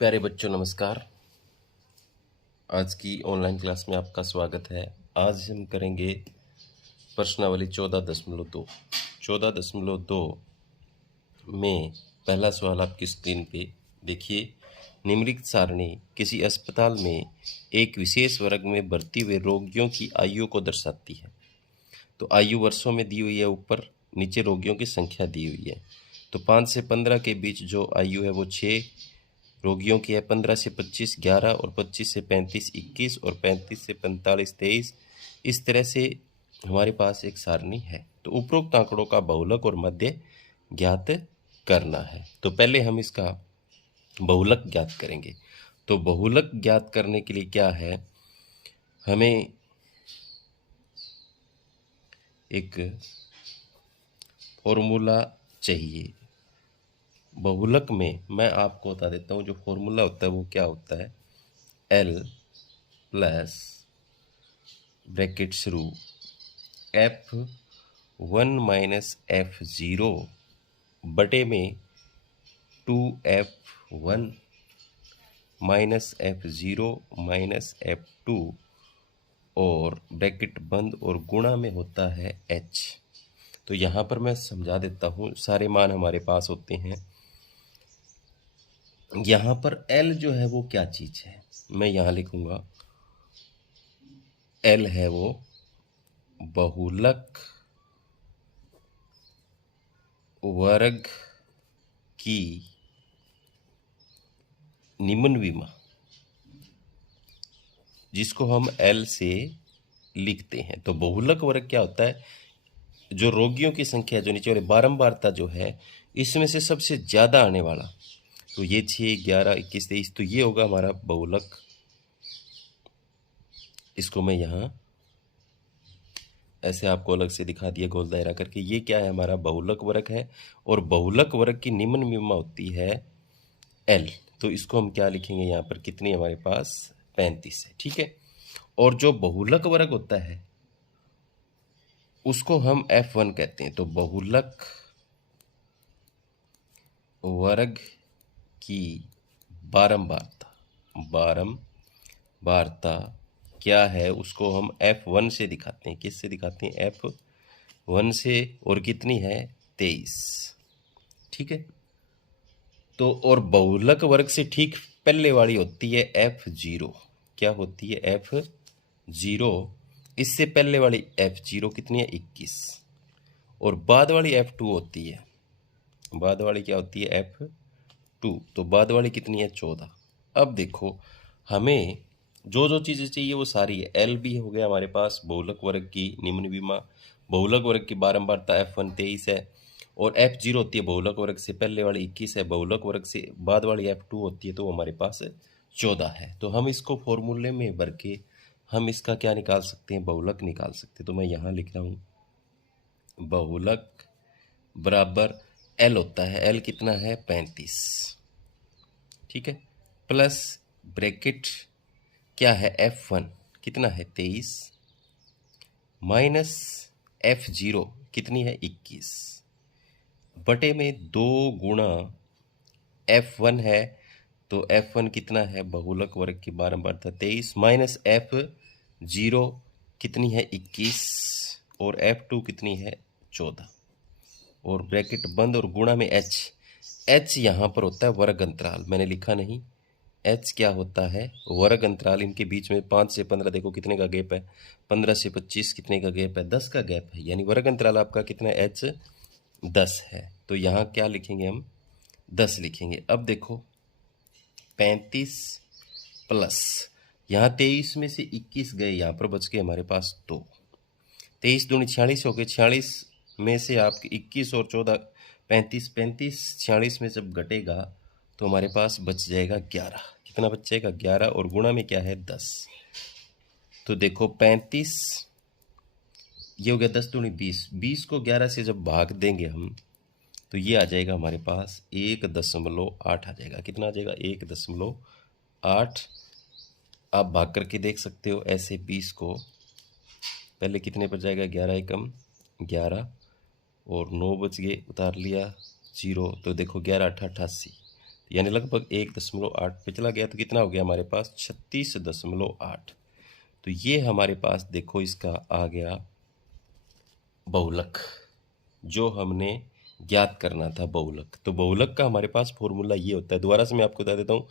प्यारे बच्चों नमस्कार। आज की ऑनलाइन क्लास में आपका स्वागत है। आज हम करेंगे प्रश्नावली 14.2। 14.2 में पहला सवाल आपकी स्क्रीन पे देखिए। निम्नलिखित सारणी किसी अस्पताल में एक विशेष वर्ग में भर्ती हुए रोगियों की आयु को दर्शाती है। तो आयु वर्षों में दी हुई है, ऊपर नीचे रोगियों की संख्या दी हुई है। तो 5 से 15 के बीच जो आयु है वो 6 रोगियों की है, 15 से 25 11 और 25 से 35 21 और 35 से 45 23। इस तरह से हमारे पास एक सारणी है। तो उपरोक्त आंकड़ों का बहुलक और मध्य ज्ञात करना है। तो पहले हम इसका बहुलक ज्ञात करेंगे। तो बहुलक ज्ञात करने के लिए क्या है, हमें एक फॉर्मूला चाहिए। बहुलक में मैं आपको बता देता हूँ, जो फॉर्मूला होता है वो क्या होता है, L प्लस ब्रैकेट शुरू F1 माइनस F0 बटे में 2F1 minus F0 minus F2 और ब्रैकेट बंद और गुणा में होता है H। तो यहाँ पर मैं समझा देता हूँ, सारे मान हमारे पास होते हैं। यहाँ पर L जो है वो क्या चीज़ है, मैं यहाँ लिखूँगा L है वो बहुलक वर्ग की निम्न विमा, जिसको हम L से लिखते हैं। तो बहुलक वर्ग क्या होता है, जो रोगियों की संख्या जो नीचे वाले बारंबारता जो है इसमें से सबसे ज़्यादा आने वाला, तो ये 6 11 21 23, तो ये होगा हमारा बहुलक। इसको मैं यहाँ ऐसे आपको अलग से दिखा दिया गोल दायरा करके। ये क्या है, हमारा बहुलक वर्ग है और बहुलक वर्ग की निम्न विमा होती है L। तो इसको हम क्या लिखेंगे, यहाँ पर कितनी हमारे पास 35 है, ठीक है। और जो बहुलक वर्ग होता है उसको हम F1 कहते हैं। तो बहुलक वर्ग की बारंबारता क्या है, उसको हम F1 से दिखाते हैं। किससे दिखाते हैं, F1 से। और कितनी है, 23, ठीक है। तो और बहुलक वर्ग से ठीक पहले वाली होती है F0। क्या होती है, F0। इससे पहले वाली F0 कितनी है, 21। और बाद वाली F2 होती है, बाद वाली क्या होती है, F2। तो बाद वाली कितनी है, 14। अब देखो, हमें जो जो चीज़ें चाहिए वो सारी है। L भी हो गया हमारे पास, बहुलक वर्ग की निम्न विमा। बहुलक वर्ग की बारंबारता F1 23 है और F0 होती है बहुलक वर्ग से पहले वाली 21 है, बहुलक वर्ग से बाद वाली F2 होती है, तो वो हमारे पास 14 है। तो हम इसको फॉर्मूले में भर के हम इसका क्या निकाल सकते हैं, बहुलक निकाल सकते हैं। तो मैं यहाँ लिख रहा हूँ, बहुलक बराबर L होता है, L कितना है, 35, ठीक है। प्लस ब्रैकेट क्या है, F1 कितना है, 23 माइनस F0 कितनी है, 21 बटे में 2 गुणा F1 है। तो F1 कितना है, बहुलक वर्ग की बारंबारता 23 माइनस F0 कितनी है, 21 और F2 कितनी है, 14 और ब्रैकेट बंद और गुणा में H यहाँ पर होता है वर्ग अंतराल, मैंने लिखा नहीं। H क्या होता है, वर्ग अंतराल। इनके बीच में 5 से 15 देखो कितने का गैप है, 15 से 25 कितने का गैप है, 10 का गैप है। यानी वर्ग अंतराल आपका कितना है, H 10 है। तो यहाँ क्या लिखेंगे, हम 10 लिखेंगे। अब देखो 35 प्लस यहाँ 23 में से 21 गए, यहाँ पर बच गए हमारे पास 2। 23 दूनी 46 हो गए, 46 में से आपके 21 और 14 35, 46 में जब घटेगा तो हमारे पास बच जाएगा 11। कितना बच जाएगा, 11 और गुणा में क्या है, 10। तो देखो 35 ये हो गया, 10 दूनी 20, 20 को 11 से जब भाग देंगे हम तो ये आ जाएगा हमारे पास 1.8 आ जाएगा। कितना आ जाएगा, 1.8। आप भाग करके देख सकते हो ऐसे 20 को, पहले कितने पर जाएगा, 11 एकम 11 और 9 बच गए, उतार लिया 0। तो देखो 11 8 88, यानी लगभग 1.8 पे चला गया, तो कितना हो गया हमारे पास 36.8। तो ये हमारे पास देखो इसका आ गया बहुलक, जो हमने ज्ञात करना था बहुलक। तो बहुलक का हमारे पास फॉर्मूला ये होता है, दोबारा से मैं आपको बता देता हूँ।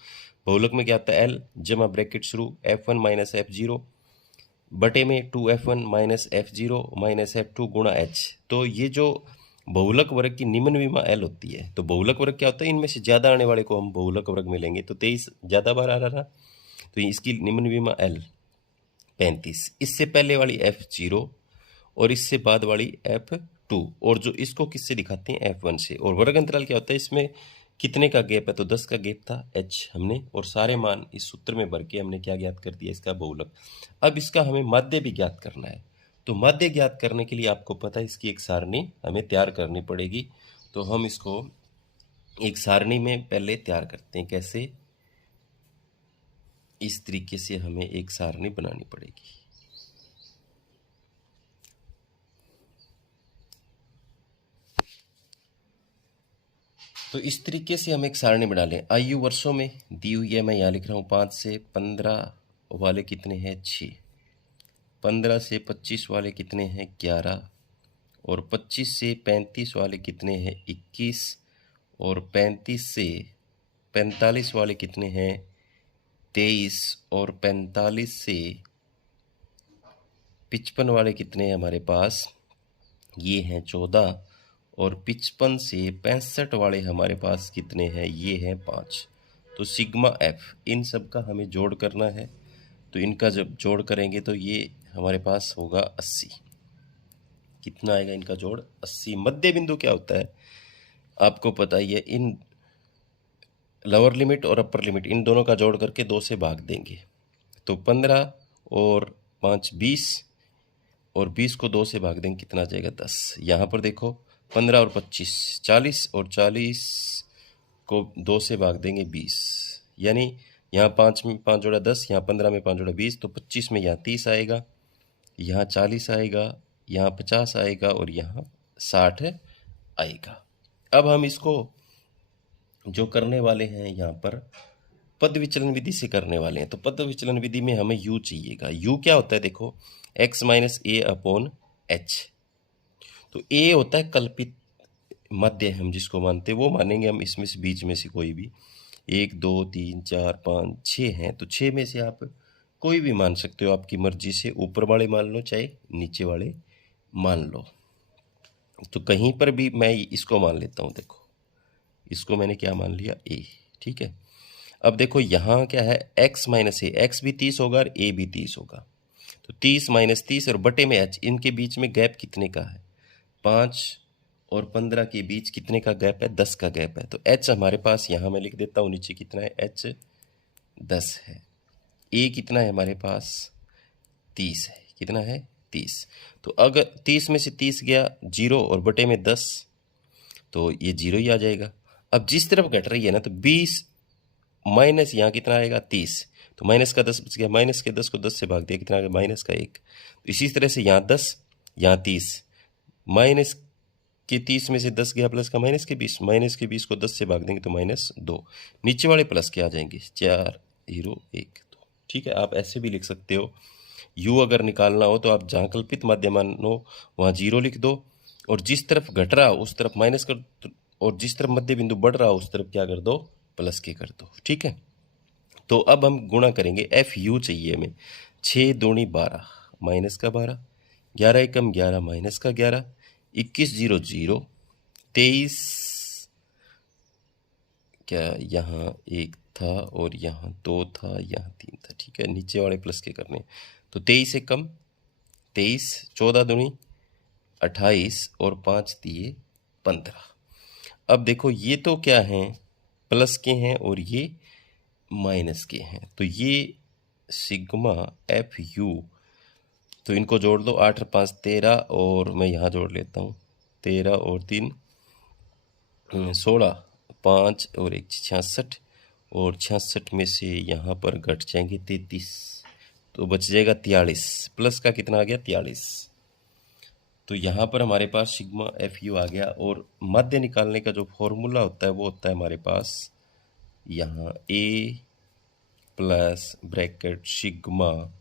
बहुलक में क्या आता है, एल जमा ब्रैकेट शुरू F1 माइनस F0 बटे में 2F1 minus F0 minus F2 गुणा H। तो ये जो बहुलक वर्ग की निम्न विमा L होती है। तो बहुलक वर्ग क्या होता है, इनमें से ज़्यादा आने वाले को हम बहुलक वर्ग में लेंगे। तो 23 ज़्यादा बार आ रहा था, तो इसकी निम्न विमा L 35, इससे पहले वाली F0 और इससे बाद वाली F2, और जो इसको किससे दिखाते हैं, F1 से। और वर्ग अंतराल क्या होता है, इसमें कितने का गैप है, तो 10 का गैप था H हमने, और सारे मान इस सूत्र में भर के हमने क्या ज्ञात कर दिया, इसका बहुलक। अब इसका हमें माध्य भी ज्ञात करना है। तो माध्य ज्ञात करने के लिए आपको पता है इसकी एक सारणी हमें तैयार करनी पड़ेगी। तो हम इसको एक सारणी में पहले तैयार करते हैं। कैसे, इस तरीके से हमें एक सारणी बनानी पड़ेगी। तो इस तरीके से हम एक सारणी बना लें। आयु वर्षों में दी हुई है, मैं यहाँ लिख रहा हूँ 5 से 15 वाले कितने हैं 6, 15 से 25 वाले कितने हैं 11, और 25 से 35 वाले कितने हैं 21, और 35 से 45 वाले कितने हैं 23, और 45 से 55 वाले कितने हैं हमारे पास, ये हैं 14, और 55 से 65 वाले हमारे पास कितने हैं, ये हैं 5। तो सिग्मा एफ, इन सब का हमें जोड़ करना है। तो इनका जब जोड़ करेंगे तो ये हमारे पास होगा 80। कितना आएगा इनका जोड़, 80। मध्य बिंदु क्या होता है आपको पता ही है, इन लोअर लिमिट और अपर लिमिट इन दोनों का जोड़ करके 2 से भाग देंगे। तो 15 और 5 20, और 20 को 2 से भाग देंगे, कितना आ जाएगा 10। यहाँ पर देखो 15 और 25 40, और 40 को 2 से भाग देंगे 20, यानी यहाँ 5 में 5 जोड़ा 10, यहाँ 15 में 5 जोड़ा 20, तो 25 में यहाँ 30 आएगा, यहाँ 40 आएगा, यहाँ 50 आएगा, और यहाँ 60 आएगा। अब हम इसको जो करने वाले हैं यहाँ पर पद विचलन विधि से करने वाले हैं। तो पद विचलन विधि में हमें u चाहिएगा। u क्या होता है, देखो x माइनस ए अपॉन एच। तो a होता है कल्पित मध्य, हम जिसको मानते हैं वो मानेंगे हम, इसमें से बीच में से कोई भी 1 2 3 4 5 6 हैं, तो 6 में से आप कोई भी मान सकते हो आपकी मर्जी से, ऊपर वाले मान लो चाहे नीचे वाले मान लो। तो कहीं पर भी मैं इसको मान लेता हूँ, देखो इसको मैंने क्या मान लिया, a, ठीक है। अब देखो यहाँ क्या है, x माइनस ए, एक्स भी 30 होगा और a भी 30 होगा। तो 30 माइनस 30 और बटे में h, इनके बीच में गैप कितने का है, 5 और 15 के बीच कितने का गैप है, 10 का गैप है। तो h हमारे पास यहाँ मैं लिख देता हूँ नीचे कितना है, h 10 है। a कितना है हमारे पास, 30 है। कितना है, 30। तो अगर 30 में से 30 गया 0 और बटे में 10, तो ये 0 ही आ जाएगा। अब जिस तरफ घट रही है ना, तो 20 माइनस यहाँ कितना आएगा 30, तो माइनस का 10 बच गया, माइनस के 10 को 10 से भाग दिया, कितना आ गया माइनस का 1। तो इसी तरह से यहाँ 10 यहाँ 30, माइनस के 30 में से 10 गया प्लस का माइनस के 20, माइनस के 20 को 10 से भाग देंगे तो माइनस 2, नीचे वाले प्लस के आ जाएंगे 4 0 1 2। ठीक है, आप ऐसे भी लिख सकते हो। यू अगर निकालना हो तो आप जहाँ कल्पित माध्य मानो वहाँ 0 लिख दो, और जिस तरफ घट रहा हो उस तरफ माइनस कर, और जिस तरफ मध्य बिंदु बढ़ रहा हो उस तरफ क्या कर दो, प्लस के कर दो। ठीक है, तो अब हम गुणा करेंगे, एफ यू चाहिए हमें। 6 दूनी 12 माइनस का 12, 11 एकम 11 माइनस का 11, 21 0 0, 23 क्या यहाँ 1 था और यहाँ 2 था, यहाँ 3 था। ठीक है, नीचे वाले प्लस के करने। तो 23 एकम 23, 14 दूनी 28, और 5 दिए 15। अब देखो ये तो क्या हैं, प्लस के हैं और ये माइनस के हैं। तो ये सिग्मा एफ यू, तो इनको जोड़ दो, 8 और 5 13, और मैं यहाँ जोड़ लेता हूँ 13 और 3 16, 5 और 1 66, और 66 में से यहाँ पर घट जाएंगे 33, तो बच जाएगा 43, प्लस का कितना आ गया 43। तो यहाँ पर हमारे पास सिग्मा एफ यू आ गया। और माध्य निकालने का जो फॉर्मूला होता है वो होता है हमारे पास यहाँ A plus bracket sigma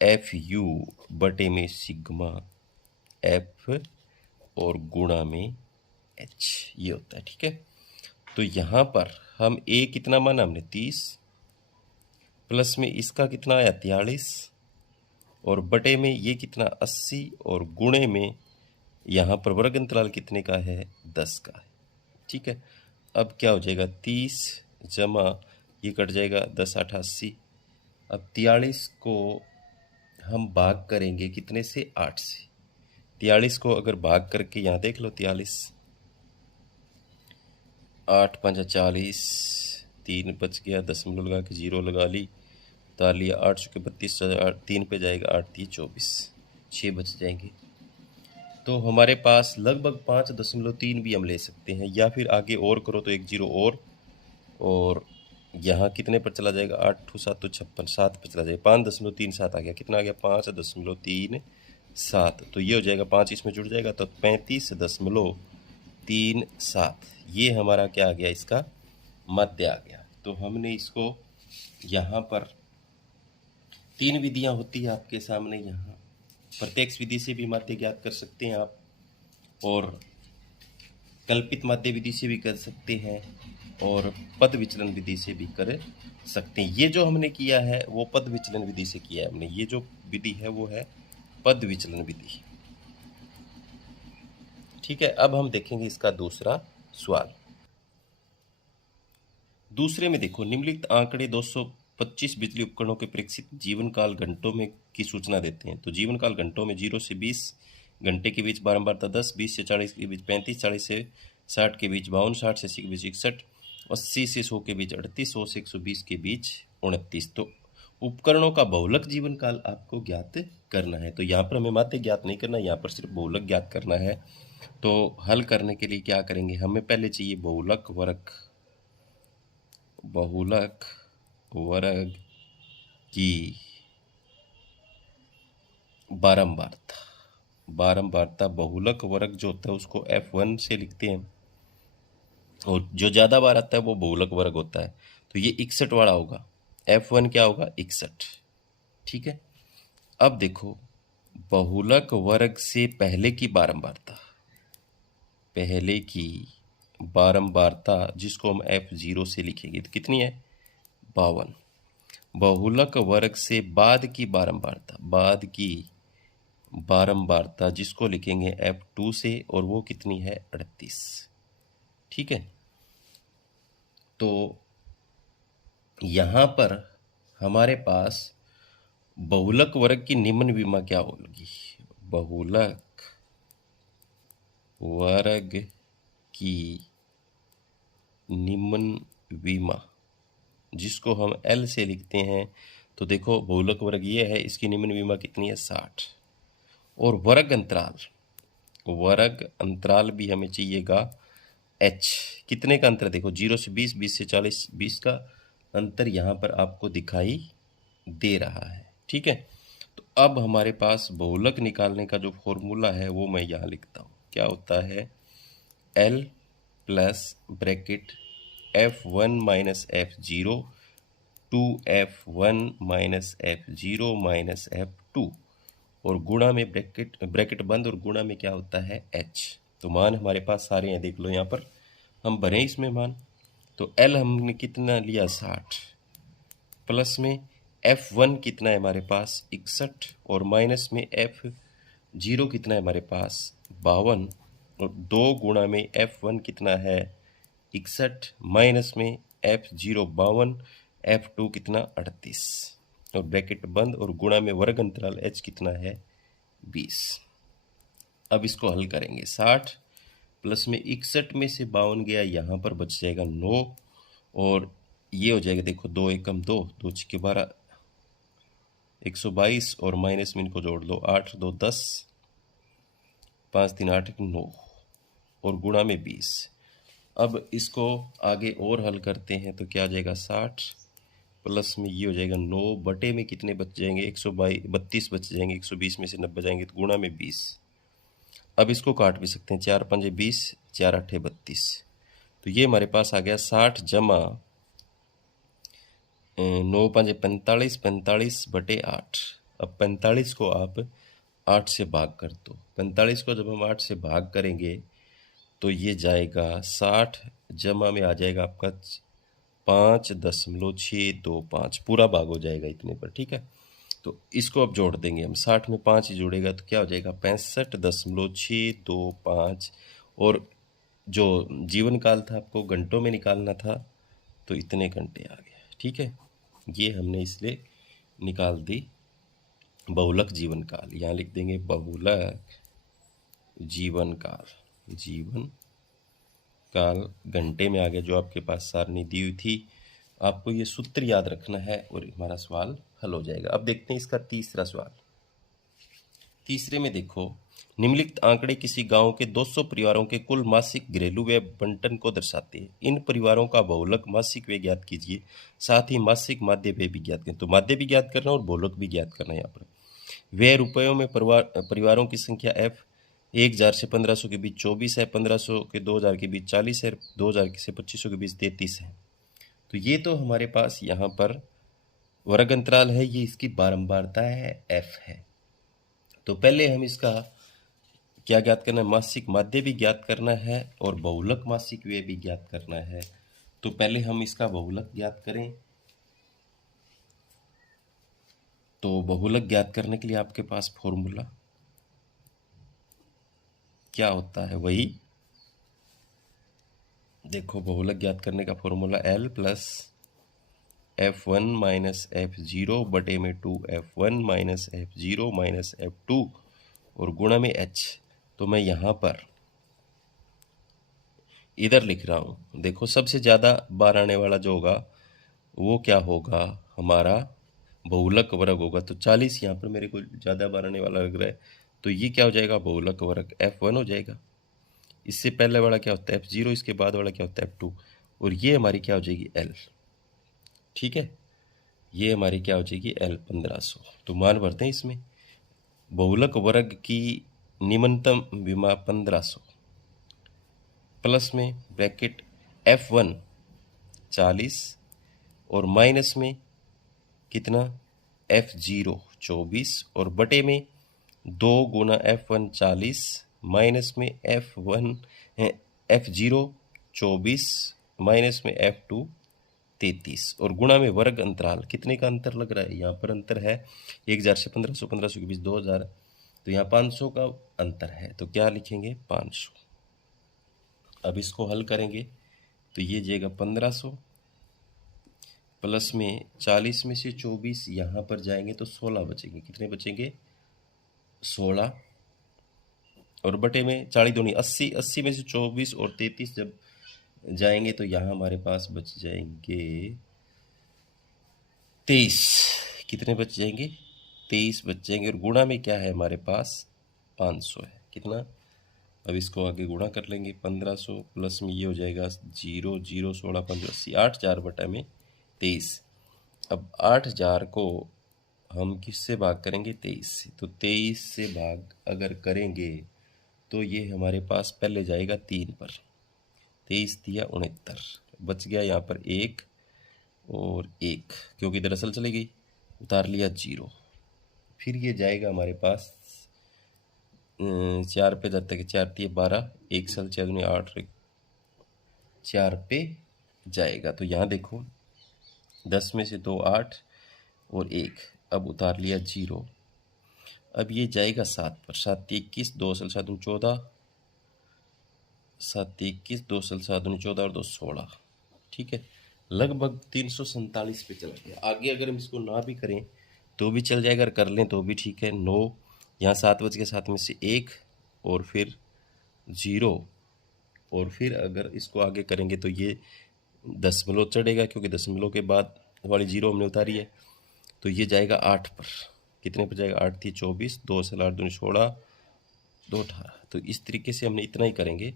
F U बटे में सिग्मा एफ और गुणा में एच, ये होता है। ठीक है, तो यहाँ पर हम ए कितना माना हमने 30, प्लस में इसका कितना आया 43, और बटे में ये कितना 80, और गुणे में यहाँ पर वर्ग अंतराल कितने का है 10 का है। ठीक है, अब क्या हो जाएगा 30 जमा ये कट जाएगा 10 8 80। अब 43 को हम भाग करेंगे कितने से 8 से। 43 को अगर भाग करके यहाँ देख लो 43 8 5 40, 3 बच गया, दशमलव लगा के 0 लगा ली, उतार लिया, 8 चुके 32, 3 पे जाएगा 8 3 24, 6 बच जाएंगे। तो हमारे पास लगभग 5.3 भी हम ले सकते हैं, या फिर आगे और करो तो 1 0 और यहाँ कितने पर चला जाएगा 8 7 तो 56, 7 पर चला जाएगा, 5.37 आ गया। कितना आ गया 5.37। तो ये हो जाएगा 5 इसमें जुड़ जाएगा तो 35.37, ये हमारा क्या आ गया इसका मध्य आ गया। तो हमने इसको यहाँ पर 3 विधियाँ होती है आपके सामने, यहाँ प्रत्यक्ष विधि से भी माध्य ज्ञात कर सकते हैं आप, और कल्पित माध्य विधि से भी कर सकते हैं, और पद विचलन विधि से भी कर सकते हैं। ये जो हमने किया है वो पद विचलन विधि से किया है हमने, ये जो विधि है वो है पद विचलन विधि। ठीक है, अब हम देखेंगे इसका दूसरा सवाल। दूसरे में देखो, निम्नलिखित आंकड़े 225 बिजली उपकरणों के प्रेक्षित जीवन काल घंटों में की सूचना देते हैं। तो जीवन काल घंटों में 0 से 20 घंटे के बीच बारंबारता 10, 20 से 40 के बीच 35, 40 से 60 के बीच 52, 60 से 80 के बीच 61, 80 से 100 के बीच 38, 100 से 120 के बीच 29। तो उपकरणों का बहुलक जीवन काल आपको ज्ञात करना है। तो यहाँ पर हमें माध्य ज्ञात नहीं करना, यहाँ पर सिर्फ बहुलक ज्ञात करना है। तो हल करने के लिए क्या करेंगे, हमें पहले चाहिए बहुलक वर्ग की बारंबारता बहुलक वर्ग जो होता है उसको F1 से लिखते हैं, और जो ज़्यादा बार आता है वो बहुलक वर्ग होता है। तो ये 61 वाला होगा, F1 क्या होगा 61। ठीक है, अब देखो बहुलक वर्ग से पहले की बारंबारता जिसको हम F0 से लिखेंगे तो कितनी है 52। बहुलक वर्ग से बाद की बारंबारता जिसको लिखेंगे F2 से, और वो कितनी है 38। ठीक है, तो यहाँ पर हमारे पास बहुलक वर्ग की निम्न विमा क्या होगी, बहुलक वर्ग की निम्न विमा जिसको हम L से लिखते हैं। तो देखो बहुलक वर्ग ये है, इसकी निम्न विमा कितनी है 60, और वर्ग अंतराल भी हमें चाहिएगा H। कितने का अंतर देखो 0 से 20, 20 से 40, 20 का अंतर यहाँ पर आपको दिखाई दे रहा है। ठीक है, तो अब हमारे पास बहुलक निकालने का जो फॉर्मूला है वो मैं यहाँ लिखता हूँ। क्या होता है L plus bracket F1 minus F0 2F1 minus F0 minus F2, और गुणा में ब्रैकेट बंद, और गुणा में क्या होता है H। तो मान हमारे पास सारे हैं, देख लो यहाँ पर हम भरें इसमें मान। तो L हमने कितना लिया 60, प्लस में F1 कितना है हमारे पास 61, और माइनस में F0 कितना है हमारे पास 52, और 2 गुणा में F1 कितना है 61, माइनस में F0 52, F2 कितना 38, और ब्रैकेट बंद, और गुणा में वर्ग अंतराल H कितना है 20। अब इसको हल करेंगे, 60 प्लस में 61 में से 52 गया, यहाँ पर बच जाएगा 9, और ये हो जाएगा देखो 2 एकम 2, 2 छक्के 12, 122, और माइनस में इनको जोड़ लो 8 2 10, 5 3 8 9, और गुणा में 20। अब इसको आगे और हल करते हैं तो क्या आ जाएगा 60 प्लस में ये हो जाएगा 9 बटे में कितने बच जाएंगे 132 बच जाएंगे, 120 में से 90 जाएंगे तो गुणा में 20। अब इसको काट भी सकते हैं, 4 5 20, 4 8 32। तो ये हमारे पास आ गया 60 जमा 9 5 45, 45 बटे 8। अब 45 को आप 8 से भाग कर दो। 45 को जब हम 8 से भाग करेंगे तो ये जाएगा 60, जमा में आ जाएगा आपका 5.625, पूरा भाग हो जाएगा इतने पर, ठीक है। तो इसको अब जोड़ देंगे हम, 60 में 5 ही जुड़ेगा तो क्या हो जाएगा 65.625। और जो जीवन काल था आपको घंटों में निकालना था, तो इतने घंटे आ गए, ठीक है। ये हमने इसलिए निकाल दी बहुलक जीवन काल। यहाँ लिख देंगे बहुलक जीवन काल। जीवन काल घंटे में आ गया, जो आपके पास सारणी दी हुई थी। आपको ये सूत्र याद रखना है और हमारा सवाल हल हो जाएगा। अब देखते हैं इसका तीसरा सवाल। तीसरे में देखो, निम्नलिखित आंकड़े किसी गांव के 200 परिवारों के कुल मासिक घरेलू व्यय बंटन को दर्शाते हैं। इन परिवारों का बहुलक मासिक व्यय ज्ञात कीजिए, साथ ही मासिक माध्य व्यय भी ज्ञात करें। तो माध्य भी ज्ञात करना और बहुलक भी ज्ञात करना है। यहाँ पर व्यय रुपयों में परिवारों की संख्या F 1000 से 1500 के बीच 24 है, 1500 के 2000 के बीच 40 है, 2000 से 2500 के बीच 33 है। तो ये तो हमारे पास यहाँ पर वर्ग अंतराल है, ये इसकी बारंबारता है, F है। तो पहले हम इसका क्या ज्ञात करना है, मासिक माध्य भी ज्ञात करना है और बहुलक मासिक व्यय भी ज्ञात करना है। तो पहले हम इसका बहुलक ज्ञात करें। तो बहुलक ज्ञात करने के लिए आपके पास फॉर्मूला क्या होता है, वही देखो, बहुलक ज्ञात करने का formula L plus F1 minus F0 बटे में 2F1 minus F0 minus F2 और गुणा में H। तो मैं यहाँ पर इधर लिख रहा हूँ। देखो, सबसे ज़्यादा बार आने वाला जो होगा वो क्या होगा, हमारा बहुलक वर्ग होगा। तो 40 यहाँ पर मेरे को ज़्यादा बार आने वाला लग रहा है, तो ये क्या हो जाएगा, बहुलक वर्ग F1 हो जाएगा। इससे पहले वाला क्या होता है F0, इसके बाद वाला क्या होता है F2, और ये हमारी क्या हो जाएगी L, ठीक है। ये हमारी क्या हो जाएगी L 1500। तो मान भरते हैं इसमें, बहुलक वर्ग की निम्नतम विमा 1500 प्लस में ब्रैकेट F1 40 और माइनस में कितना F0 24 और बटे में 2 गुना F1 40 माइनस में F0 24 माइनस में F2 33 और गुणा में वर्ग अंतराल। कितने का अंतर लग रहा है, यहाँ पर अंतर है 1000 से 1500, 1500 के बीच 2000, तो यहाँ 500 का अंतर है। तो क्या लिखेंगे 500। अब इसको हल करेंगे तो ये जाएगा 1500 प्लस में 40 में से 24 यहाँ पर जाएंगे तो 16 बचेंगे। कितने बचेंगे 16 और बटे में 40 दूनी 80, 80 में से 24 और 33 जब जाएंगे तो यहाँ हमारे पास बच जाएंगे 23। कितने बच जाएंगे 23 बच जाएंगे और गुणा में क्या है हमारे पास 500 है। कितना, अब इसको आगे गुणा कर लेंगे 1500 प्लस में ये हो जाएगा 0 0 16 5 80, 8000 बटा में 23। अब 8000 को हम किससे भाग करेंगे 23 से, तो 23 से भाग अगर करेंगे तो ये हमारे पास पहले जाएगा 3 पर, 23 दिया 69, बच गया यहाँ पर 1 और 1, क्योंकि दरअसल चली गई, उतार लिया 0। फिर ये जाएगा हमारे पास 4 पे जाता है, 4 दिए 12, 1 साल 4 दूनी 8, 4 पे जाएगा। तो यहाँ देखो 10 में से 2 8 और 1, अब उतार लिया 0। अब ये जाएगा 7 पर, 7 21, 2 साल 7 14, 7 21, 2 साल 7 14 और 2 16, ठीक है। लगभग 347 पे चला गया। आगे अगर हम इसको ना भी करें तो भी चल जाएगा, अगर कर लें तो भी ठीक है। 9 यहाँ 7 बच के 7 में से 1 और फिर 0 और फिर अगर इसको आगे करेंगे तो ये दशमलव चढ़ेगा, क्योंकि दशमलव के बाद वाली 0 हमने उतारी है। तो ये जाएगा 8 पर। कितने पर जाएगा 8 थी 24, 2 साल 8 दूनी 16, 2 18। तो इस तरीके से हमने इतना ही करेंगे।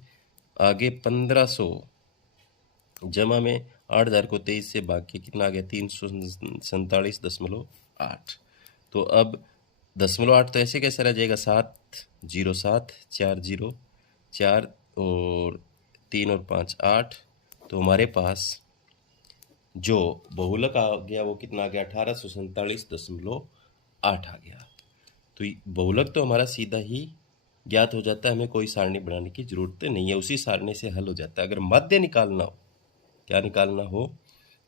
आगे 1500 जमा में 8000 को 23 से भाग के कितना आ गया 347.8। तो अब 0.8 तो ऐसे कैसे रह जाएगा 7 0 7 4 0 4 और 3 और 5 8। तो हमारे पास जो बहुलक आ गया वो कितना आ गया 1847.8 आ गया। तो बहुलक तो हमारा सीधा ही ज्ञात हो जाता है, हमें कोई सारणी बनाने की जरूरत नहीं है, उसी सारणी से हल हो जाता है। अगर मध्य निकालना हो, क्या निकालना हो,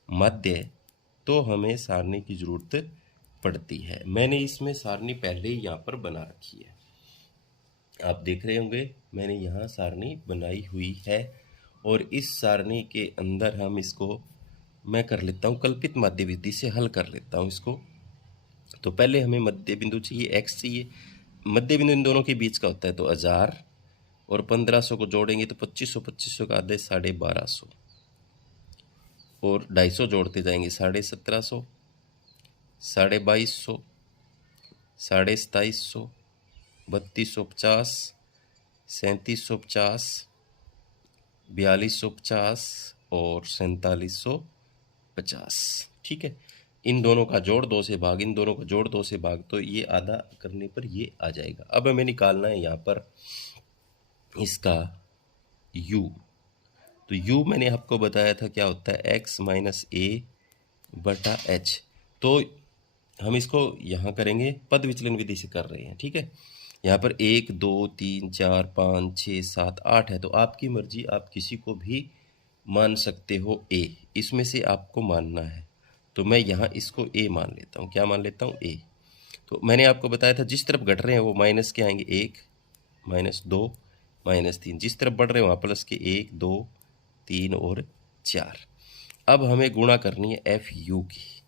मध्य, तो हमें सारणी की जरूरत पड़ती है। मैंने इसमें सारणी पहले ही यहाँ पर बना रखी है, आप देख रहे होंगे मैंने यहाँ सारणी बनाई हुई है। और इस सारणी के अंदर हम इसको, मैं कर लेता हूँ कल्पित माध्य विधि से हल कर लेता हूँ इसको। तो पहले हमें मध्य बिंदु चाहिए, एक्स चाहिए। मध्य बिंदु इन दोनों के बीच का होता है, तो 1000 और 1500 को जोड़ेंगे तो 2500 का आधे 1250, और 250 जोड़ते जाएंगे 1750, 2250, 2750, 3250, 3750, 4250 और 4750। ठीक है, इन दोनों का जोड़ 2 से भाग, इन दोनों का जोड़ 2 से भाग, तो ये आधा करने पर ये आ जाएगा। अब हमें निकालना है यहाँ पर इसका u। तो u मैंने आपको बताया था क्या होता है, x माइनस ए बटा h। तो हम इसको यहाँ करेंगे, पद विचलन विधि से कर रहे हैं। ठीक है, यहाँ पर 1 2 3 4 5 6 7 8 है, तो आपकी मर्जी, आप किसी को भी मान सकते हो a, इसमें से आपको मानना है। तो मैं यहाँ इसको a मान लेता हूँ, क्या मान लेता हूँ, a। तो मैंने आपको बताया था जिस तरफ घट रहे हैं वो माइनस के आएंगे, 1 माइनस 2 माइनस 3, जिस तरफ बढ़ रहे हैं वहाँ प्लस के 1 2 3 और 4। अब हमें गुणा करनी है एफ यू की,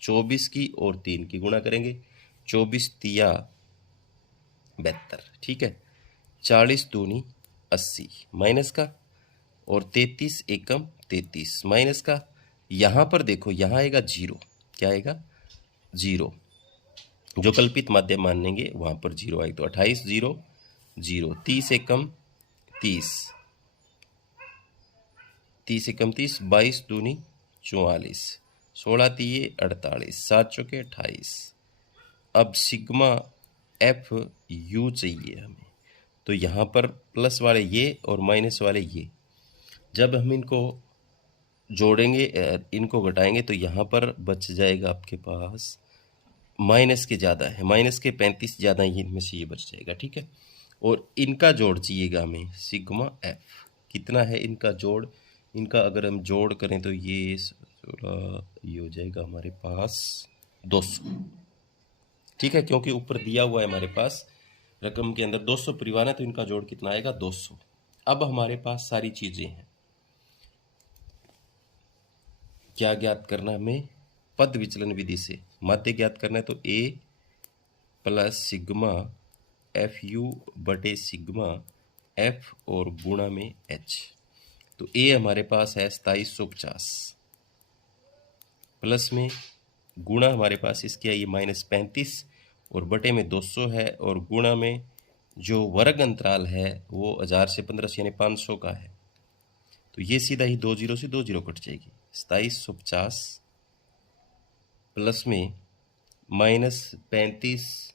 24 की और 3 की गुणा करेंगे, 24 तिया 72, ठीक है, 40 दूनी 80 माइनस का, और 33 एकम 33 माइनस का। यहाँ पर देखो, यहाँ आएगा 0, क्या आएगा, 0, जो कल्पित माध्यम मानेंगे वहाँ पर 0 आएगा। तो 28 0 0, 30 एकम 30, 30 एकम 30, 22 दूनी 44, 16 तिये 48, 7 चौके 28। अब सिग्मा एफ यू चाहिए हमें, तो यहाँ पर प्लस वाले ये और माइनस वाले ये, जब हम इनको जोड़ेंगे, इनको घटाएंगे, तो यहाँ पर बच जाएगा आपके पास, माइनस के ज़्यादा है, माइनस के 35 ज़्यादा ही, इनमें से ये बच जाएगा। ठीक है, और इनका जोड़ चाहिएगा हमें, सिग्मा एफ कितना है इनका जोड़, इनका अगर हम जोड़ करें तो ये 16, ये हो जाएगा हमारे पास 200। ठीक है, क्योंकि ऊपर दिया हुआ है हमारे पास रकम के अंदर 200 परिवार है, तो इनका जोड़ कितना आएगा, 200। अब हमारे पास सारी चीज़ें हैं, क्या ज्ञात करना हमें, पद विचलन विधि से माध्य ज्ञात करना है। तो a plus sigma F U बटे सिग्मा एफ और गुणा में h। तो a हमारे पास है 2750, प्लस में गुणा हमारे पास इसकी आई -35, और बटे में 200 है, और गुणा में जो वर्ग अंतराल है वो 1000 से 1500 यानी 500 का है। तो ये सीधा ही 2 0 से 2 0 कट जाएगी, 2750 प्लस में -35,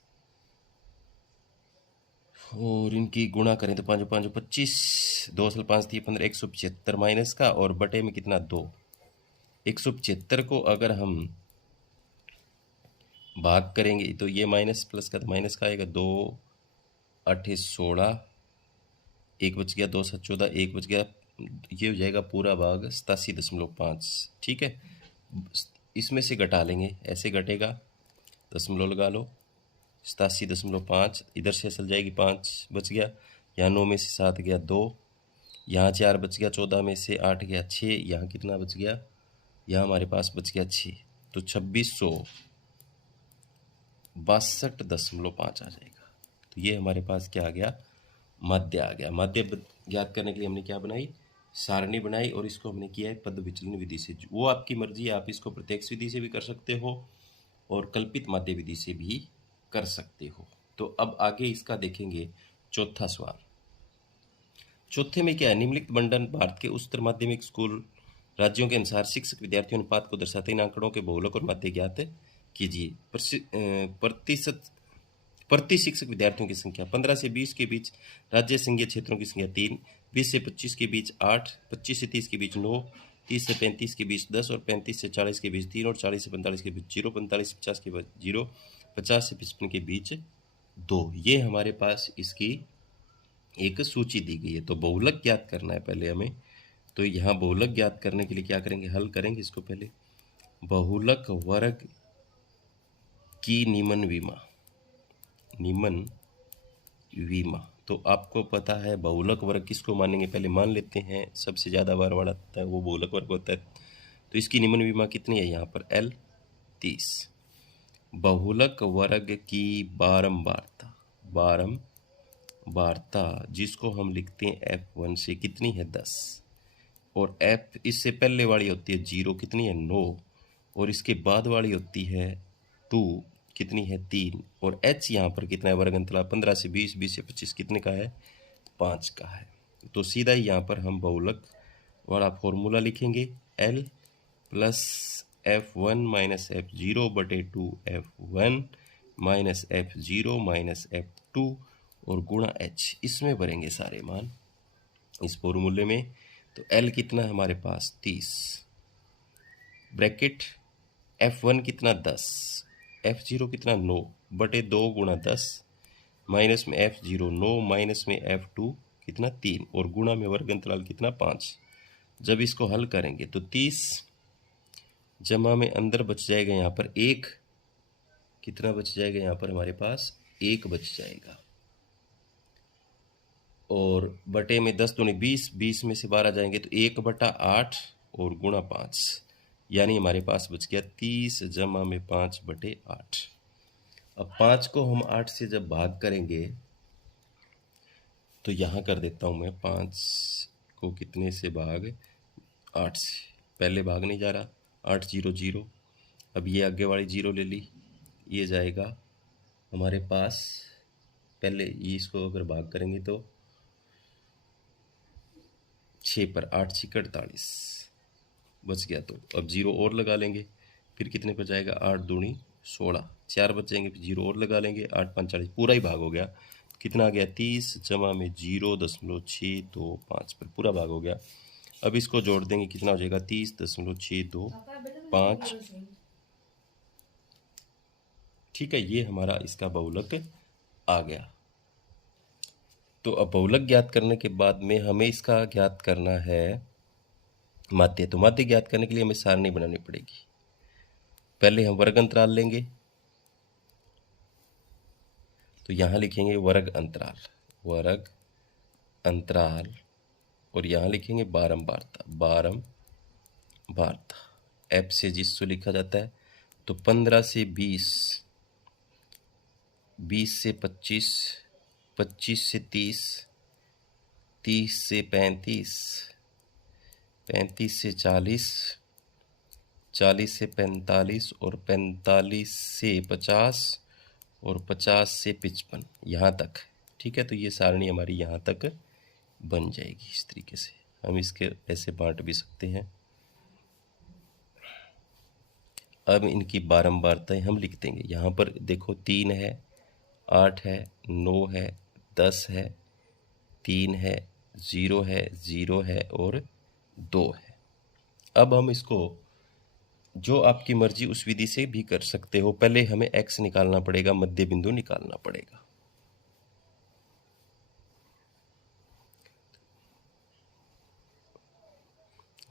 और इनकी गुणा करें तो 5 5 25, 2 साल 5 थी 15, 175 माइनस का, और बटे में कितना 2, 175 को अगर हम भाग करेंगे तो ये माइनस प्लस का, तो माइनस का आएगा, 2 8 16, 1 बच गया, 2 7 14, 1 बच गया, ये हो जाएगा पूरा भाग 87.5। ठीक है, इसमें से घटा लेंगे, ऐसे घटेगा, दशमलव लगा लो, 87.5, इधर से असल जाएगी 5 बच गया, यहाँ 9 में से 7 गया 2, यहाँ 4 बच गया, 14 में से 8 गया 6, यहाँ कितना बच गया, यहाँ हमारे पास बच गया 6, तो 2662.5 आ जाएगा। तो ये हमारे पास क्या आ गया, माध्य आ गया। माध्य ज्ञात करने के लिए हमने क्या बनाई, सारणी बनाई, और इसको हमने किया है पद विचलन विधि से। वो आपकी मर्जी है, आप इसको प्रत्यक्ष विधि से भी कर सकते हो और कल्पित माध्य विधि से भी कर सकते हो। तो अब आगे इसका देखेंगे चौथा सवाल। चौथे में क्या है, निम्नलिखित मंडन भारत के उच्चतर माध्यमिक स्कूल राज्यों के अनुसार शिक्षक विद्यार्थी अनुपात को दर्शाते इन आंकड़ों के बहुलक और माध्य ज्ञात कीजिए। प्रति शिक्षक विद्यार्थियों की संख्या 15 से 20 के बीच, राज्य संघीय क्षेत्रों की संख्या 3, 20 से 25 के बीच 8, 25 से 30 के बीच 9, 30 से 35 के बीच 10 और 35 से 40 के बीच 3 और 40 से 45 के बीच 0, 45 से 50 के बीच 0, 50 से 55 के बीच 2। ये हमारे पास इसकी एक सूची दी गई है। तो बहुलक ज्ञात करना है पहले हमें। तो यहाँ बहुलक ज्ञात करने के लिए क्या करेंगे, हल करेंगे इसको पहले। बहुलक वर्ग की निम्न विमा। तो आपको पता है बहुलक वर्ग किसको मानेंगे, पहले मान लेते हैं सबसे ज़्यादा बार वाला होता है वो बहुलक वर्ग होता है। तो इसकी निम्न विमा कितनी है, यहाँ पर L 30। बहुलक वर्ग की बारंबारता जिसको हम लिखते हैं F1 से कितनी है 10, और F इससे पहले वाली होती है 0 कितनी है 9, और इसके बाद वाली होती है 2 कितनी है 3, और H यहाँ पर कितना है वर्ग अंतराल 15 से 20, 20 से 25 कितने का है 5 का है। तो सीधा ही यहाँ पर हम बहुलक वाला फॉर्मूला लिखेंगे L plus F1 minus F0 बटे 2 F1 minus F0 minus F2 और गुणा H। इसमें भरेंगे सारे मान इस फॉर्मूले में। तो L कितना है हमारे पास 30, ब्रैकेट F1 कितना 10, F0 कितना 9 बटे 2 गुणा 10, माइनस में F0 9, माइनस में F2 कितना 3, और गुणा में वर्ग अंतराल कितना 5। जब इसको हल करेंगे तो 30 जमा में अंदर बच जाएगा यहाँ पर 1, कितना बच जाएगा यहाँ पर हमारे पास 1 बच जाएगा, और बटे में 10 दूनी 20, 20 में से 12 जाएंगे तो 1/8 और गुणा 5, यानी हमारे पास बच गया 30 जमा में 5 बटे 8। अब 5 को हम 8 से जब भाग करेंगे तो यहाँ कर देता हूँ मैं 5 को कितने से भाग 8 से, पहले भाग नहीं जा रहा 8 0 0, अब ये आगे वाली 0 ले ली, ये जाएगा हमारे पास, पहले ये इसको अगर भाग करेंगे तो 6 पर 8 6 48 बच गया। तो अब 0 और लगा लेंगे, फिर कितने पर जाएगा 8 दूनी 16, 4 बच जाएंगे, फिर 0 और लगा लेंगे 8 5 40, पूरा ही भाग हो गया। कितना आ गया 30 जमा में 0.625 पर पूरा भाग हो गया। अब इसको जोड़ देंगे कितना हो जाएगा 30.625। ठीक है, ये हमारा इसका बहुलक आ गया। तो अब बहुलक ज्ञात करने के बाद में हमें इसका ज्ञात करना है माध्य। तो माध्य ज्ञात करने के लिए हमें सारणी बनानी पड़ेगी। पहले हम वर्ग अंतराल लेंगे, तो यहाँ लिखेंगे वर्ग अंतराल, और यहाँ लिखेंगे बारंबारता। F से जिसको लिखा जाता है, तो 15 से 20, 20 से 25, 25 से 30, 30 से 35, 35 से 40, 40 से 45 और 45 से 50 और 50 से 55 यहाँ तक। ठीक है, तो ये सारणी हमारी यहाँ तक बन जाएगी। इस तरीके से हम इसके ऐसे बांट भी सकते हैं। अब इनकी बारंबारताएं हम लिख देंगे। यहाँ पर देखो 3 है, 8 है, 9 है, 10 है, 3 है, 0 है, 0 है और 2 है। अब हम इसको जो आपकी मर्जी उस विधि से भी कर सकते हो। पहले हमें x निकालना पड़ेगा, मध्य बिंदु निकालना पड़ेगा।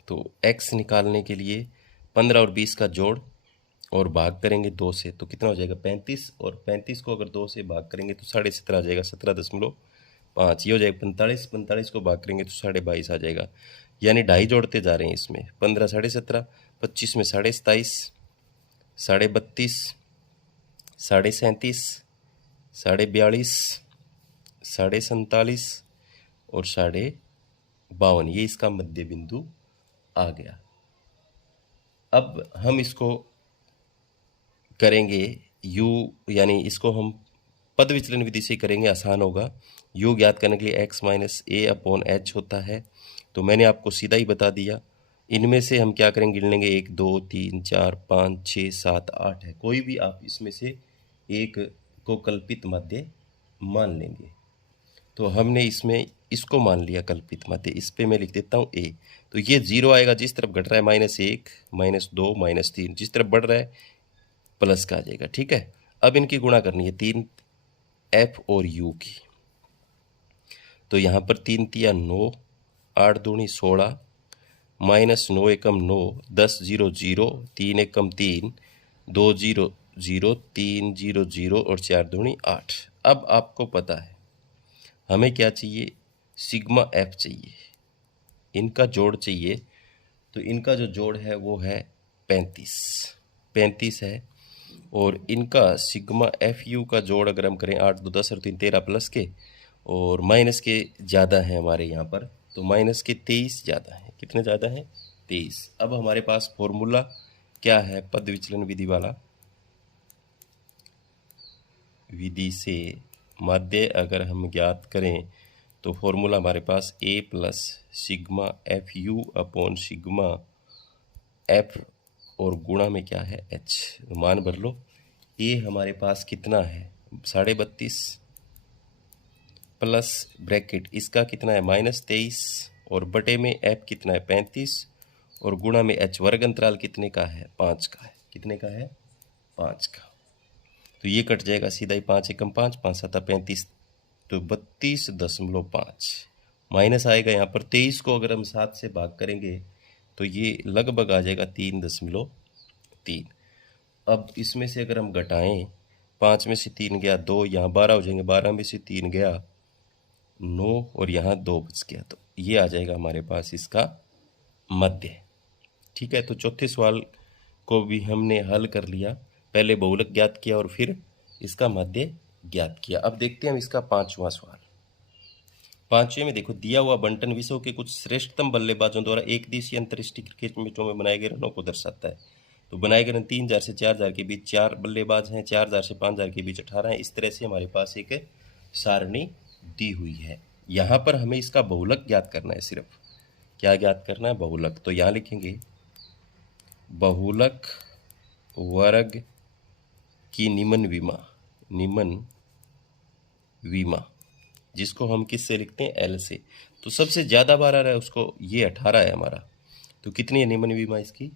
तो x निकालने के लिए 15 और 20 का जोड़ और भाग करेंगे 2 से, तो कितना हो जाएगा 35, और 35 को अगर 2 से भाग करेंगे तो 17.5 आ जाएगा, 17.5, ये हो जाएगा 45, 45 को भाग करेंगे तो 22.5 आ जाएगा, यानी 2.5 जोड़ते जा रहे हैं इसमें। 15 17.5, 25 में 27.5, 32.5, 37.5, 42.5, 47.5 और 52, ये इसका मध्य बिंदु आ गया। अब हम इसको करेंगे u, यानी इसको हम पद विचलन विधि से करेंगे, आसान होगा। u ज्ञात करने के लिए x minus a upon h होता है, तो मैंने आपको सीधा ही बता दिया। इनमें से हम क्या करेंगे, गिन लेंगे 1 2 3 4 5 6 7 8 है, कोई भी आप इसमें से एक को कल्पित माध्य मान लेंगे। तो हमने इसमें इसको मान लिया कल्पित माध्य, इस पे मैं लिख देता हूँ ए। तो ये 0 आएगा, जिस तरफ घट रहा है -1 -2 -3, जिस तरफ बढ़ रहा है प्लस का आ जाएगा। ठीक है, अब इनकी गुणा करनी है 3 एफ और यू की। तो यहाँ पर 3 तिया 9, 8 दूनी 16, -9 एकम 9, 10 0 0, 3 एकम 3, 2 0 0, 3 0 0 और 4 दूनी 8। अब आपको पता है हमें क्या चाहिए, सिग्मा एफ चाहिए, इनका जोड़ चाहिए। तो इनका जो जोड़ है वो है 35 है, और इनका सिग्मा एफ यू का जोड़ अगर हम करें 8 2 10 और 3 13 प्लस के, और माइनस के ज़्यादा हैं हमारे यहाँ पर, तो माइनस के 23 ज़्यादा हैं। कितने ज़्यादा हैं? 23। अब हमारे पास फॉर्मूला क्या है, पद विचलन विधि वाला, विधि से माध्य अगर हम ज्ञात करें तो फॉर्मूला हमारे पास a plus sigma F you upon sigma F और गुणा में क्या है h। मान भर लो, a हमारे पास कितना है 32.5 प्लस ब्रैकेट इसका कितना है -23, और बटे में f कितना है 35, और गुणा में h। वर्ग अंतराल कितने का है? 5 का है। कितने का है? 5 का। तो ये कट जाएगा सीधा ही, 5 एकम 5, 5 7 35, तो 32.5 माइनस आएगा यहाँ पर। 23 को अगर हम 7 से भाग करेंगे तो ये लगभग आ जाएगा 3.3। अब इसमें से अगर हम घटाएं, 5 में से 3 गया 2, यहाँ 12 हो जाएंगे, 12 में से 3 गया 9, और यहाँ 2 बच गया। तो ये आ जाएगा हमारे पास इसका मध्य। ठीक है, तो चौथे सवाल को भी हमने हल कर लिया। पहले बहुलक ज्ञात किया और फिर इसका मध्य ज्ञात किया। अब देखते हैं हम इसका पांचवा सवाल। पांचवें में देखो, दिया हुआ बंटन विश्व के कुछ श्रेष्ठतम बल्लेबाजों द्वारा एक दिवसीय अंतर्राष्ट्रीय क्रिकेट मैचों में बनाए गए रनों को दर्शाता है। तो बनाए गए रन 3000 से 4000 के बीच 4 बल्लेबाज हैं, 4000 से 5000 के बीच 18 हैं। इस तरह से हमारे पास एक सारणी दी हुई है। यहाँ पर हमें इसका बहुलक ज्ञात करना है। सिर्फ क्या ज्ञात करना है? बहुलक। तो यहाँ लिखेंगे बहुलक वर्ग की निम्न विमा, जिसको हम किससे लिखते हैं? एल से। तो सबसे ज़्यादा बार आ रहा है उसको, ये 18 है हमारा। तो कितनी है निम्न विमा इसकी?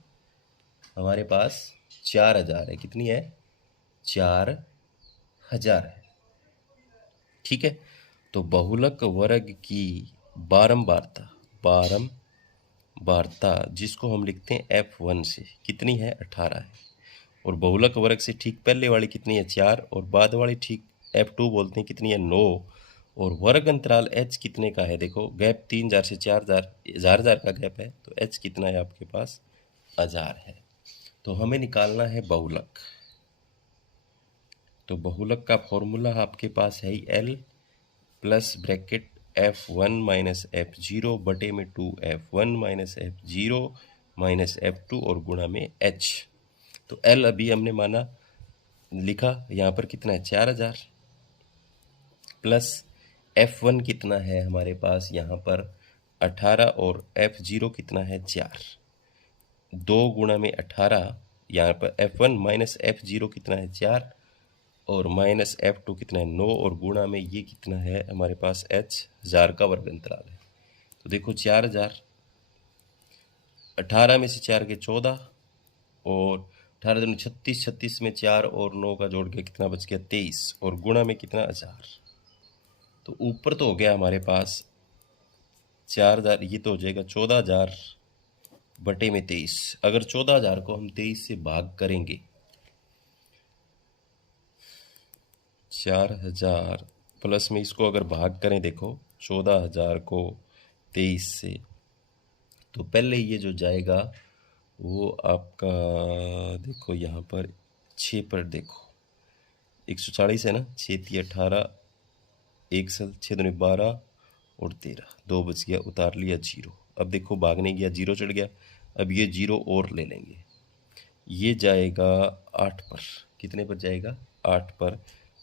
हमारे पास 4000 है। कितनी है? 4000 है। ठीक है, तो बहुलक वर्ग की बारंबारता जिसको हम लिखते हैं F1 से, कितनी है? 18 है। और बहुलक वर्ग से ठीक पहले वाली कितनी है? 4, और बाद वाली ठीक F2 बोलते हैं, कितनी है? 9। और वर्ग अंतराल h कितने का है? देखो, गैप 3000 से 4000, 1000 का गैप है, तो h कितना है आपके पास? 1000 है। तो हमें निकालना है बहुलक। तो बहुलक का फॉर्मूला आपके पास है ही L plus bracket F1 minus F0 बटे में 2F1 minus F0 minus F2 और गुणा में h। तो L अभी हमने माना लिखा, यहाँ पर कितना है? 4000 प्लस F1 कितना है हमारे पास यहाँ पर? 18, और F0 कितना है? 4। 2 गुणा में 18, यहाँ पर F1 माइनस F0 कितना है? 4, और माइनस F2 कितना है? 9, और गुणा में ये कितना है हमारे पास? h, 1000 का वर्ग अंतराल है। तो देखो 4000, 18 में से 4 के 14, और 18 दूनी 36, 36 में 4 और 9 का जोड़ के कितना बच गया? 23, और गुणा में कितना? 1000। तो ऊपर तो हो गया हमारे पास 4000, ये तो हो जाएगा 14000 बटे में 23। अगर 14000 को हम 23 से भाग करेंगे, 4000 प्लस में इसको अगर भाग करें, देखो 14000 को 23 से, तो पहले ये जो जाएगा वो आपका, देखो यहाँ पर 6 पर देखो 140 है ना, 6 3 18, 1 सल 6 दूनी 12 और 13, 2 बच गया, उतार लिया 0। अब देखो भागने गया 0 चढ़ गया, अब ये 0 और ले लेंगे, ये जाएगा 8 पर। कितने पर जाएगा? 8 पर।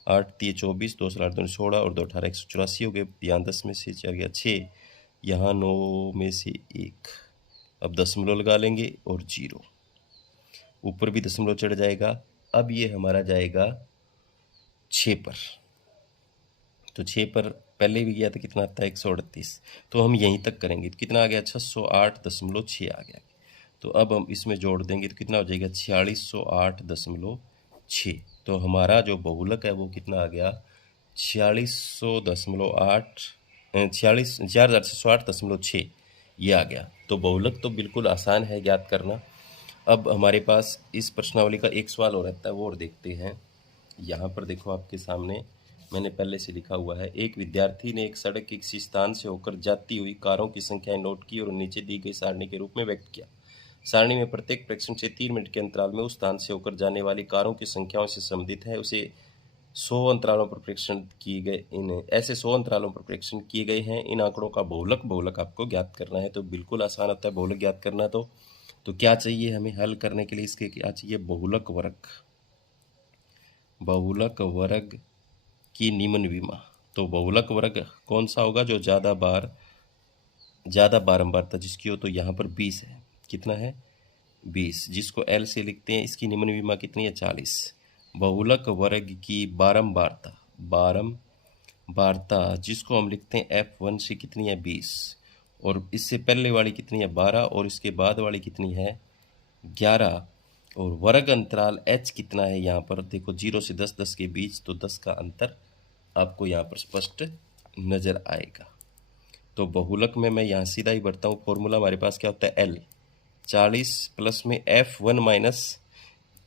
8 3 24, 2 8 2 16 और 2 18, 184 हो गए। यहाँ 10 में से 4 गया 6, यहाँ 9 में से 1। अब दशमलव लगा लेंगे और 0, ऊपर भी दशमलव चढ़ जाएगा। अब ये हमारा जाएगा 6 पर। तो 6 पर पहले भी गया तो कितना आता है 138, तो हम यहीं तक करेंगे तो कितना आ गया 608.6 आ गया। तो अब हम इसमें जोड़ देंगे तो कितना हो जाएगा 4608.6। तो हमारा जो बहुलक है वो कितना आ गया 4600.6 ये आ गया। तो बहुलक तो बिल्कुल आसान है याद करना। अब हमारे पास इस प्रश्नावली का एक सवाल और रहता है, वो और देखते हैं। यहाँ पर देखो आपके सामने मैंने पहले से लिखा हुआ है, एक विद्यार्थी ने एक सड़क के किसी स्थान से होकर जाती हुई कारों की संख्याएं नोट की और नीचे दी गई सारणी के रूप में व्यक्त किया। सारणी में प्रत्येक प्रेक्षण से 3 मिनट के अंतराल में उस स्थान से होकर जाने वाली कारों की संख्याओं से संबंधित है। उसे 100 अंतरालों पर प्रेक्षण किए गए ऐसे 100 अंतरालों पर प्रेक्षण किए गए हैं। इन आंकड़ों का बहुलक आपको ज्ञात करना है। तो बिल्कुल आसान होता है बहुलक ज्ञात करना। तो क्या चाहिए हमें हल करने के लिए, इसके क्या चाहिए, बहुलक वर्ग की निम्न विमा। तो बहुलक वर्ग कौन सा होगा, जो ज़्यादा बारंबारता जिसकी हो, तो यहाँ पर 20 है। कितना है 20, जिसको L से लिखते हैं। इसकी निम्न विमा कितनी है 40। बहुलक वर्ग की बारंबारता जिसको हम लिखते हैं F1 से कितनी है 20, और इससे पहले वाली कितनी है 12, और इसके बाद वाली कितनी है 11, और वर्ग अंतराल h कितना है यहाँ पर देखो 0 से 10 के बीच, तो 10 का अंतर आपको यहाँ पर स्पष्ट नज़र आएगा। तो बहुलक में मैं यहाँ सीधा ही बढ़ता हूँ। फॉर्मूला हमारे पास क्या होता है L 40 प्लस में F1 माइनस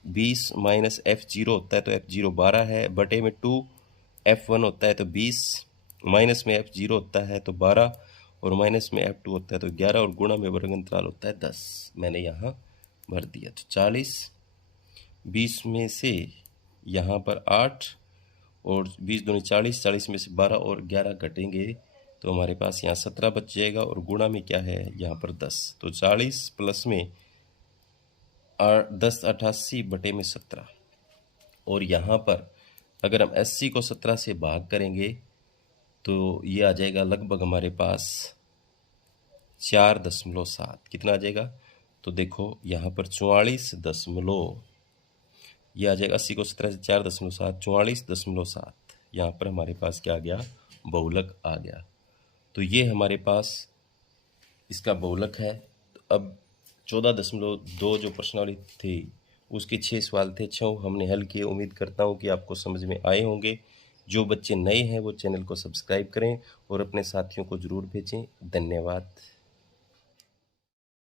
20 माइनस F0 होता है, तो F0 12 है, बटे में 2 F1 होता है तो 20, माइनस में F0 होता है तो 12, और माइनस में F2 होता है तो 11, और गुणा में वर्ग अंतराल होता है 10। मैंने यहाँ भर दिया। तो 40, 20 में से यहाँ पर 8, और 20 दूनी 40, 40 में से 12 और 11 घटेंगे तो हमारे पास यहाँ 17 बच जाएगा, और गुणा में क्या है यहाँ पर 10। तो 40 प्लस में 10 88 बटे में 17, और यहाँ पर अगर हम 80 को 17 से भाग करेंगे तो ये आ जाएगा लगभग हमारे पास 4.7। कितना आ जाएगा, तो देखो यहाँ पर 44 ये आ जाएगा 80 को 17 से 4.7 44.7। यहाँ पर हमारे पास क्या आ गया, बहुलक आ गया। तो ये हमारे पास इसका बहुलक है। तो अब 14.2 जो प्रश्नावली थी उसके 6 सवाल थे, 6 हमने हल किए। उम्मीद करता हूँ कि आपको समझ में आए होंगे। जो बच्चे नए हैं वो चैनल को सब्सक्राइब करें और अपने साथियों को ज़रूर भेजें। धन्यवाद।